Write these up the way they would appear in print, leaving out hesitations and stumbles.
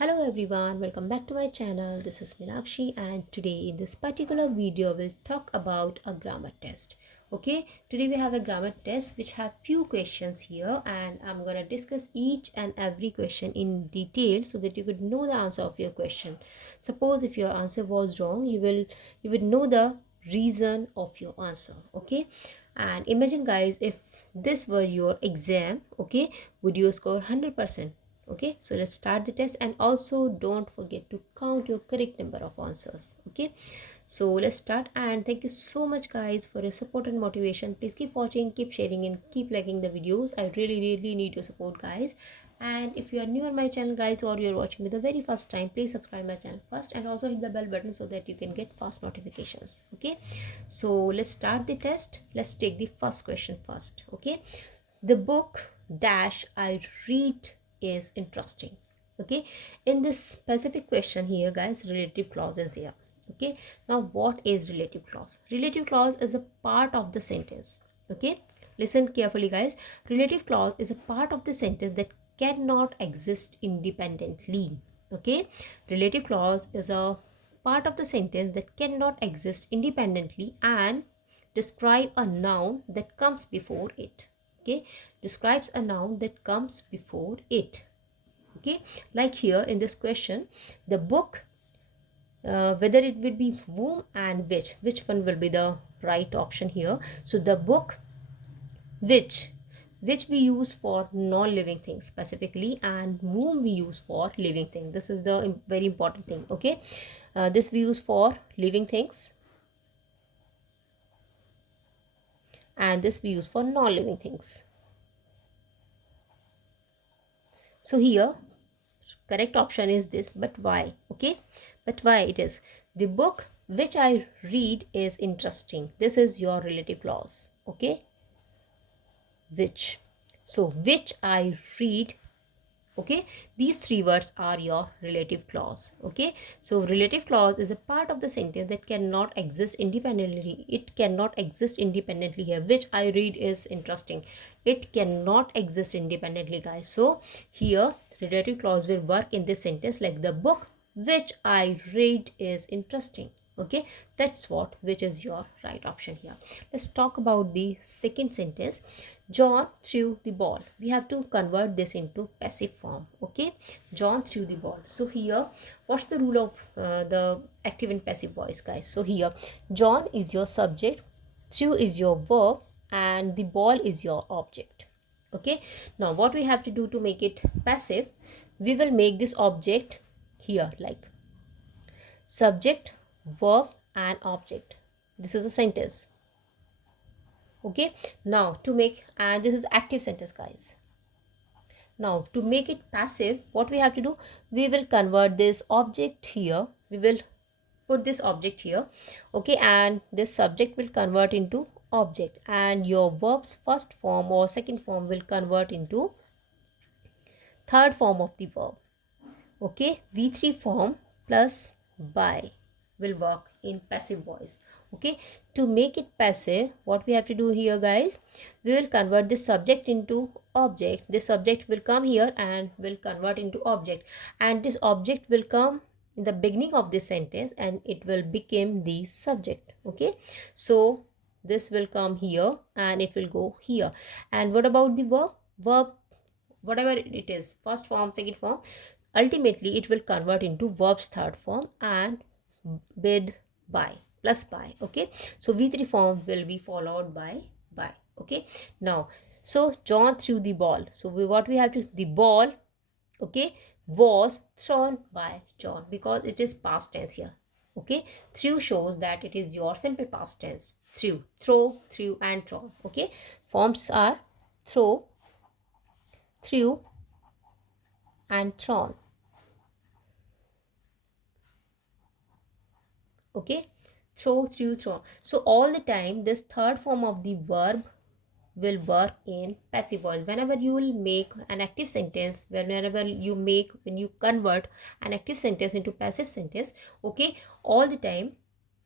Hello everyone, welcome back to my channel. This is Meenakshi and today in this particular video we'll talk about a grammar test. Okay, today we have a grammar test which have few questions here and I'm gonna discuss each and every question in detail so that you could know the answer of your question. Suppose if your answer was wrong, you would know the reason of your answer. Okay, and imagine guys, if this were your exam, okay, would you score 100%? Okay, so let's start the test, and also don't forget to count your correct number of answers. Okay, so let's start, and thank you so much guys for your support and motivation. Please keep watching, keep sharing and keep liking the videos. I really need your support guys. And if you are new on my channel guys, or you're watching me the very first time, please subscribe my channel first and also hit the bell button so that you can get fast notifications. Okay, so let's start the test. Let's take the first question first. Okay, the book dash I read is interesting. Okay, in this specific question here guys, relative clause is there. Okay, now what is relative clause? Relative clause is a part of the sentence. Okay, listen carefully guys. Relative clause is a part of the sentence that cannot exist independently. Okay, relative clause is a part of the sentence that cannot exist independently and describe a noun that comes before it. Okay, describes a noun that comes before it. Okay, like here in this question, the book, whether it will be whom and which one will be the right option here. So the book which we use for non-living things specifically, and whom we use for living things. This is the very important thing. Okay, this we use for living things and this we use for non-living things. So here correct option is this, but why? Okay, but why it is? The book which I read is interesting. This is your relative clause. Okay, which. So which I read. Okay, these three words are your relative clause. Okay, so relative clause is a part of the sentence that cannot exist independently. It cannot exist independently here. Which I read is interesting. It cannot exist independently guys. So here relative clause will work in this sentence like the book which I read is interesting. Okay, that's what, which is your right option here. Let's talk about the second sentence. John threw the ball. We have to convert this into passive form. Okay, John threw the ball. So here what's the rule of the active and passive voice guys? So here John is your subject, threw is your verb, and the ball is your object. Okay, now what we have to do to make it passive, we will make this object here like subject, verb and object. This is a sentence. Okay, now to make, and this is active sentence guys. Now to make it passive, what we have to do, we will convert this object here. We will put this object here. Okay, and this subject will convert into object, and your verb's first form or second form will convert into third form of the verb. Okay, V3 form plus by will work in passive voice. Okay, to make it passive, what we have to do here guys, we will convert this subject into object. This subject will come here and will convert into object, and this object will come in the beginning of this sentence and it will become the subject. Okay, so this will come here and it will go here. And what about the verb, whatever it is, first form, second form, ultimately it will convert into verb's third form and with by plus by. Okay, so V3 form will be followed by. Okay, now so John threw the ball. So what we have to, the ball, okay, was thrown by John because it is past tense here. Okay, threw shows that it is your simple past tense. Threw, throw, threw and thrown. Okay, forms are throw, threw and thrown. Okay, throw, threw, thrown. So all the time this third form of the verb will work in passive voice. Whenever you will make an active sentence, when you convert an active sentence into passive sentence, okay, all the time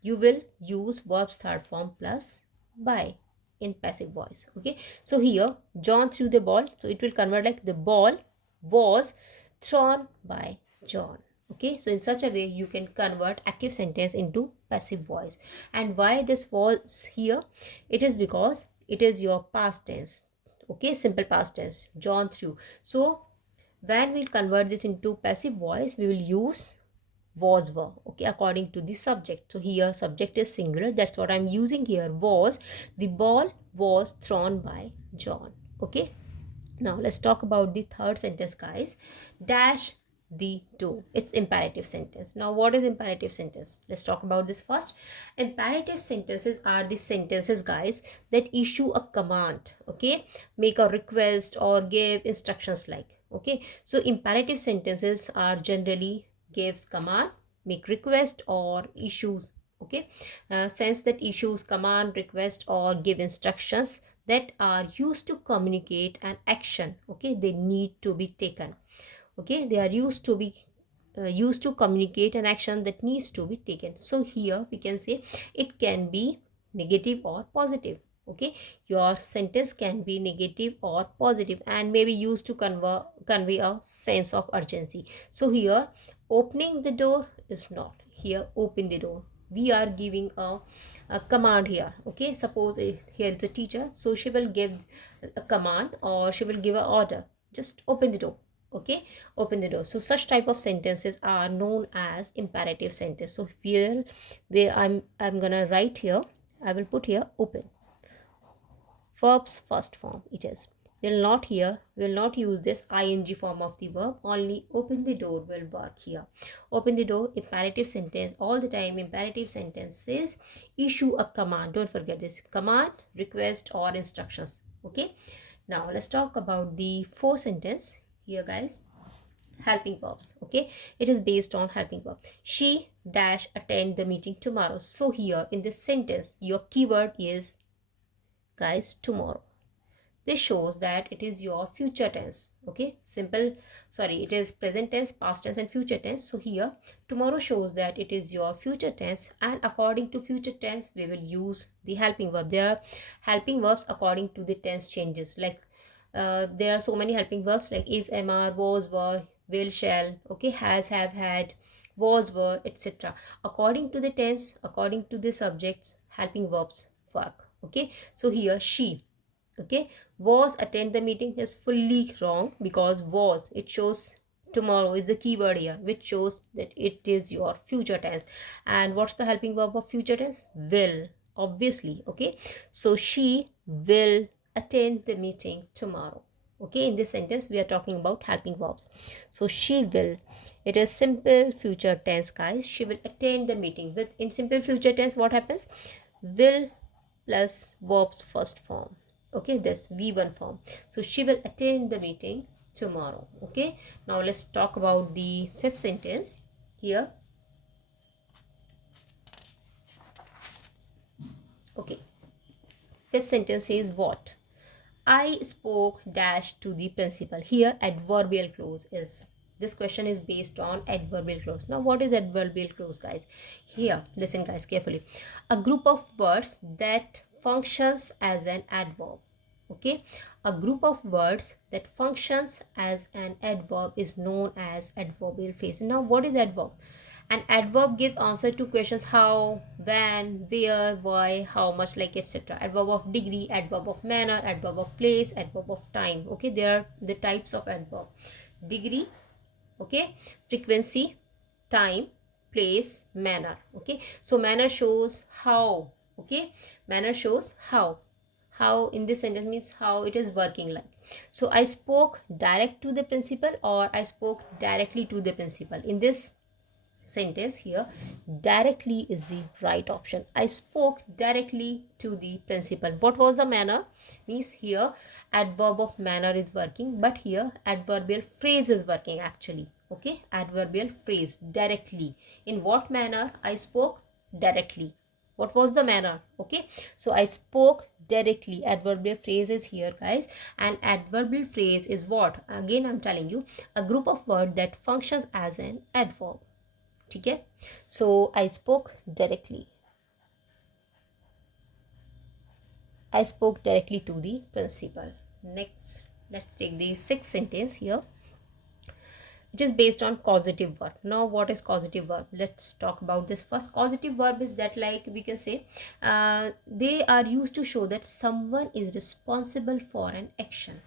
you will use verb's third form plus by in passive voice. Okay, so here John threw the ball, so it will convert like the ball was thrown by John. Okay, so in such a way you can convert active sentence into passive voice. And why this was here? It is because it is your past tense. Okay, simple past tense. John threw. So when we'll convert this into passive voice, we will use was were, okay, according to the subject. So here subject is singular, that's what I'm using here. Was, the ball was thrown by John. Okay, now let's talk about the third sentence, guys. Dash the door. It's imperative sentence. Now what is imperative sentence? Let's talk about this first. Imperative sentences are the sentences, guys, that issue a command, okay, make a request or give instructions like. Okay, so imperative sentences are generally gives command, make request or issues. Okay, sense that issues command, request or give instructions that are used to communicate an action. Okay, they need to be taken. Okay, they are used to communicate an action that needs to be taken. So here we can say it can be negative or positive. Okay, your sentence can be negative or positive and may be used to convey a sense of urgency. So here opening the door is not. Here open the door, we are giving a command here. Okay, suppose here is a teacher, so she will give a command or she will give an order, just open the door. Okay, open the door. So such type of sentences are known as imperative sentence. So here where I'm gonna write here, I will put here open, verb's first form it is. Will not use this ing form of the verb. Only open the door will work here. Open the door, imperative sentence. All the time imperative sentences issue a command. Don't forget this, command, request or instructions. Okay, now let's talk about the fourth sentence here, guys. Helping verbs. Okay, it is based on helping verb. She dash attend the meeting tomorrow. So here in this sentence your keyword is, guys, tomorrow. This shows that it is your future tense. Okay, simple, sorry, it is present tense, past tense and future tense. So here tomorrow shows that it is your future tense, and according to future tense we will use the helping verb. There are helping verbs according to the tense changes, like there are so many helping verbs like is, mr, was, were, will, shall. Okay, has, have, had, was, were, etc. According to the tense, according to the subjects, helping verbs work. Okay, so here she, okay, was attend the meeting is fully wrong, because was, it shows tomorrow is the keyword here, which shows that it is your future tense. And what's the helping verb of future tense? Will, obviously. Okay, so she will attend the meeting tomorrow. Okay, in this sentence we are talking about helping verbs. So she will, it is simple future tense, guys. She will attend the meeting. With in simple future tense what happens? Will plus verb's first form. Okay, this v1 form. So she will attend the meeting tomorrow. Okay, now let's talk about the fifth sentence here. Okay, fifth sentence says what? I spoke dash to the principal. Here adverbial clause is, this question is based on adverbial clause. Now what is adverbial clause, guys? Here listen, guys, carefully. A group of words that functions as an adverb. Okay, a group of words that functions as an adverb is known as adverbial phrase. Now what is adverb? An adverb give answer to questions how, when, where, why, how much, like etc. Adverb of degree, adverb of manner, adverb of place, adverb of time. Okay, there are the types of adverb. Degree, okay, frequency, time, place, manner. Okay, so manner shows how. Okay, manner shows how in this sentence means how it is working like. So I spoke direct to the principal, or I spoke directly to the principal. In this sentence here directly is the right option. I spoke directly to the principal. What was the manner? Means here adverb of manner is working, but here adverbial phrase is working actually. Okay, adverbial phrase, directly. In what manner? I spoke directly. What was the manner? Okay, so I spoke directly. Adverbial phrase is here, guys, and adverbial phrase is what? Again I'm telling you, a group of words that functions as an adverb. Okay, so I spoke directly. I spoke directly to the principal. Next, let's take the sixth sentence here. It is based on causative verb. Now what is causative verb? Let's talk about this first. Causative verb is that, like we can say, they are used to show that someone is responsible for an action.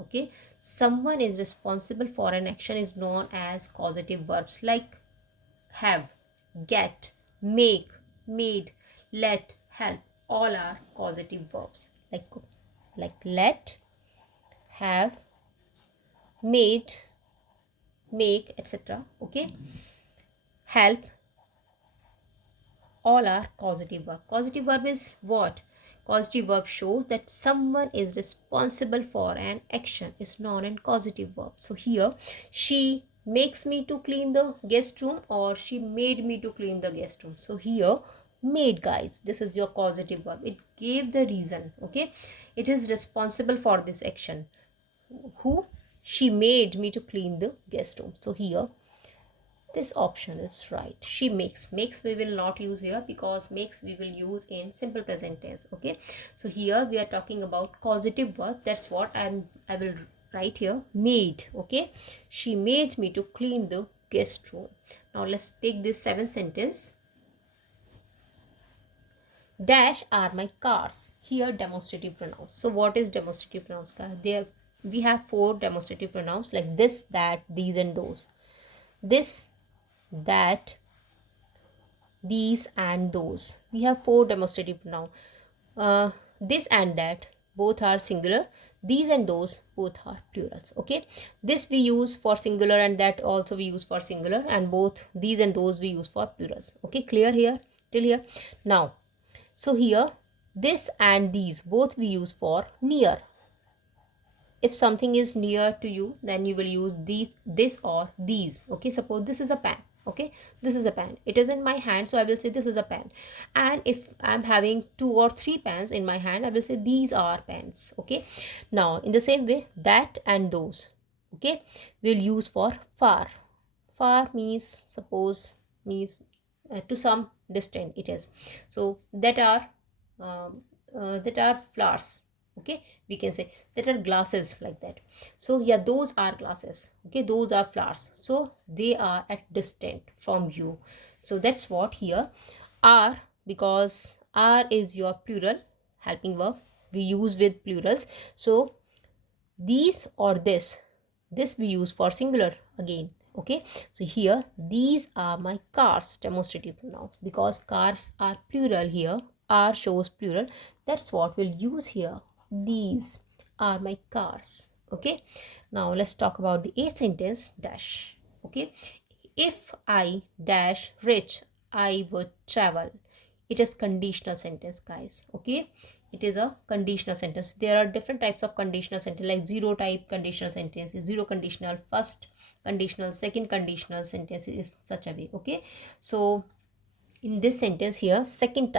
Okay, someone is responsible for an action is known as causative verbs, like have, get, make, made, let, help. All are causative verbs, like let, have, made, make, etc. Okay, help, all are causative verb. Causative verb is what? Causative verb shows that someone is responsible for an action is known as causative verb. So here, she makes me to clean the guest room, or she made me to clean the guest room. So here, made, guys, this is your causative verb. It gave the reason. Okay, it is responsible for this action. Who? She made me to clean the guest room. So here, this option is right. She makes we will not use here, because makes we will use in simple present tense. Okay, so here we are talking about causative verb. That's what I will write here, made. Okay, she made me to clean the guest room. Now let's take this seventh sentence. Dash are my cars. Here demonstrative pronouns. So what is demonstrative pronouns? There we have four demonstrative pronouns, like this, that, these, and those. This, that, these, and those. We have four demonstrative pronoun. This and that both are singular. These and those both are plurals. Okay, this we use for singular, and that also we use for singular, and both these and those we use for plurals. Okay, clear here till here? Now, so here, this and these both we use for near. If something is near to you, then you will use this or these. Okay, suppose this is a pen. Okay, this is a pen. It is in my hand, so I will say this is a pen. And if I'm having 2 or 3 pens in my hand, I will say these are pens. Okay, now in the same way, that and those, okay, we'll use for far. Far means, suppose, means to some distant it is. So that are flowers. Okay, we can say that are glasses, like that. So yeah, those are glasses. Okay, those are flowers, so they are at distant from you. So that's what here are, because are is your plural helping verb, we use with plurals. So these or this we use for singular again. Okay, so here, these are my cars, demonstrative pronouns, because cars are plural here. Are shows plural, that's what we'll use here. These are my cars. Okay, now let's talk about the eighth sentence, dash. Okay, if I dash rich, I would travel. It is conditional sentence, guys. Okay, it is a conditional sentence. There are different types of conditional sentence, like zero type conditional sentence is zero conditional, first conditional, second conditional sentence is such a way. Okay, so in this sentence here, second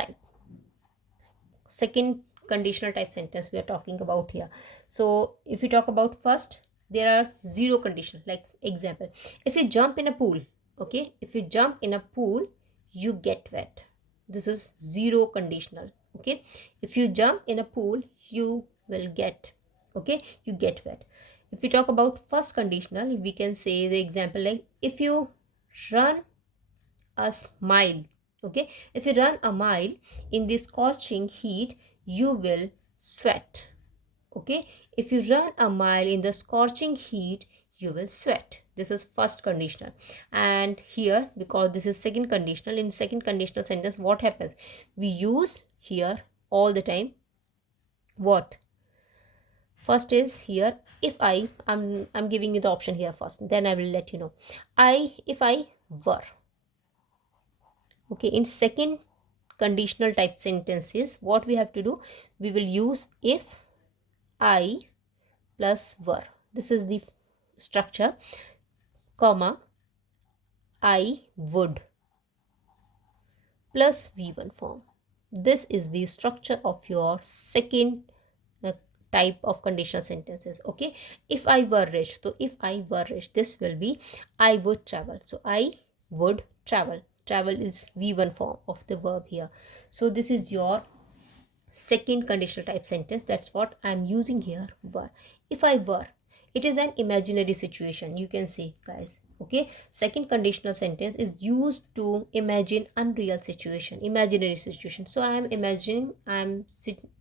conditional type sentence we are talking about here. So if we talk about first, there are zero conditional, like example, if you jump in a pool. Okay, if you jump in a pool, you get wet. This is zero conditional. Okay, if you jump in a pool, you will get, okay, you get wet. If we talk about first conditional, we can say the example, like if you run a mile. Okay, if you run a mile in this scorching heat, you will sweat. Okay, if you run a mile in the scorching heat, you will sweat. This is first conditional. And here, because this is second conditional, in second conditional sentence, what happens? We use here all the time what? First is here, if I'm giving you the option here first, then I will let you know. If I were. Okay, in second conditional type sentences, what we have to do? We will use if I plus were. This is the structure, comma, I would plus V1 form. This is the structure of your second type of conditional sentences. Okay, if I were rich, so if I were rich, this will be I would travel. So I would travel. Travel is V1 form of the verb here. So this is your second conditional type sentence. That's what I'm using here, were. If I were, it is an imaginary situation. You can see, guys, Okay, second conditional sentence is used to imagine unreal situation, imaginary situation. So I am imagining,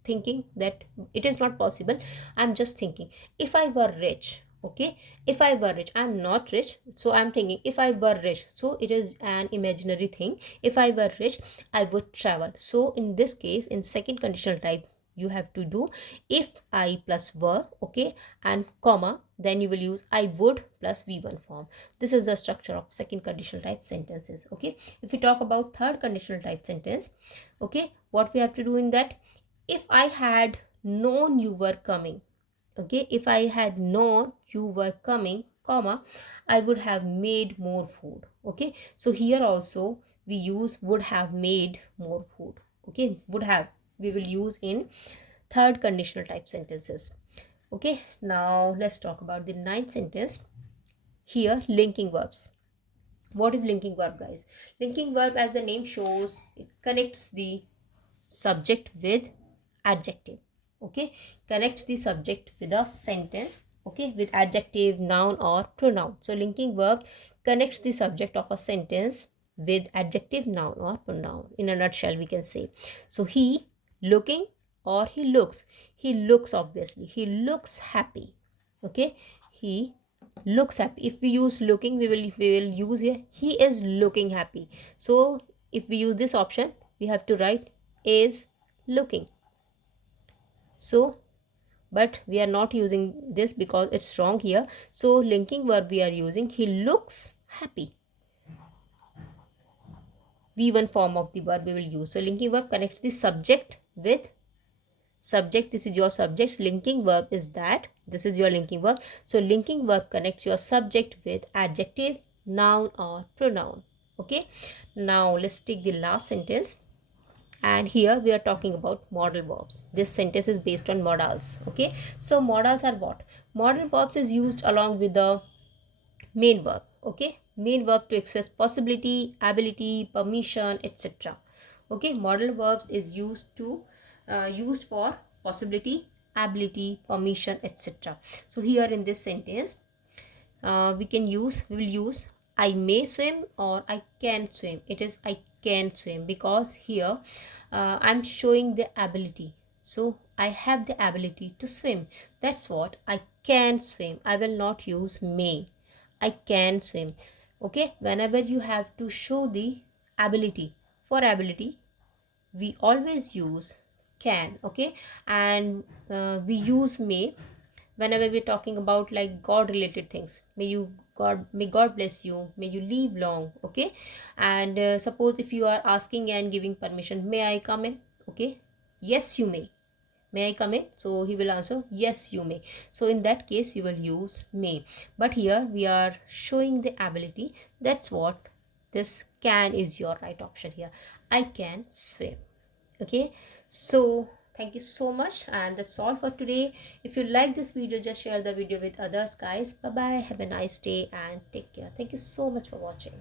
thinking that it is not possible. I'm just thinking, if I were rich, okay, if I were rich, I'm not rich, so I'm thinking if I were rich, so it is an imaginary thing. If I were rich, I would travel. So in this case, in second conditional type, you have to do if I plus were, okay, and comma, then you will use I would plus v1 form. This is the structure of second conditional type sentences. Okay, if we talk about third conditional type sentence, okay, what we have to do in that, if I had known you were coming, okay, if I had known you were coming, comma, I would have made more food. Okay, so here also we use would have made more food. Okay, would have we will use in third conditional type sentences. Okay, now let's talk about the ninth sentence. Here, linking verbs. What is linking verb, guys? Linking verb, as the name shows, it connects the subject with adjective. Okay, connects the subject with a sentence, okay, with adjective, noun or pronoun. So linking verb connects the subject of a sentence with adjective, noun or pronoun. In a nutshell, we can say, so he looking, or he looks, obviously he looks happy. Okay, he looks happy. If we use looking, we will use here he is looking happy. So if we use this option, we have to write is looking. So but we are not using this because it's wrong here. So linking verb we are using he looks happy. v1 form of the verb we will use. So linking verb connects the subject with subject. This is your subject. Linking verb is that, this is your linking verb. So linking verb connects your subject with adjective, noun or pronoun. Okay, now let's take the last sentence. And here we are talking about modal verbs. This sentence is based on modals. Okay, so modals are what? Modal verbs is used along with the main verb. Okay, main verb to express possibility, ability, permission, etc. Okay, modal verbs is used for possibility, ability, permission, etc. So here in this sentence, we will use I may swim or I can swim. It is I can swim because here I'm showing the ability. So I have the ability to swim. That's what I can swim. I will not use may. I can swim. Okay, whenever you have to show the ability, for ability we always use can. Okay, and we use may whenever we're talking about like God related things. May God bless you, may you live long. Okay, and suppose if you are asking and giving permission, may I come in? Okay, yes you may I come in? So he will answer yes you may. So in that case you will use may. But here we are showing the ability. That's what this can is your right option here. I can swim. Okay, so thank you so much, and that's all for today. If you like this video, just share the video with others, guys. Bye bye, have a nice day and take care. Thank you so much for watching.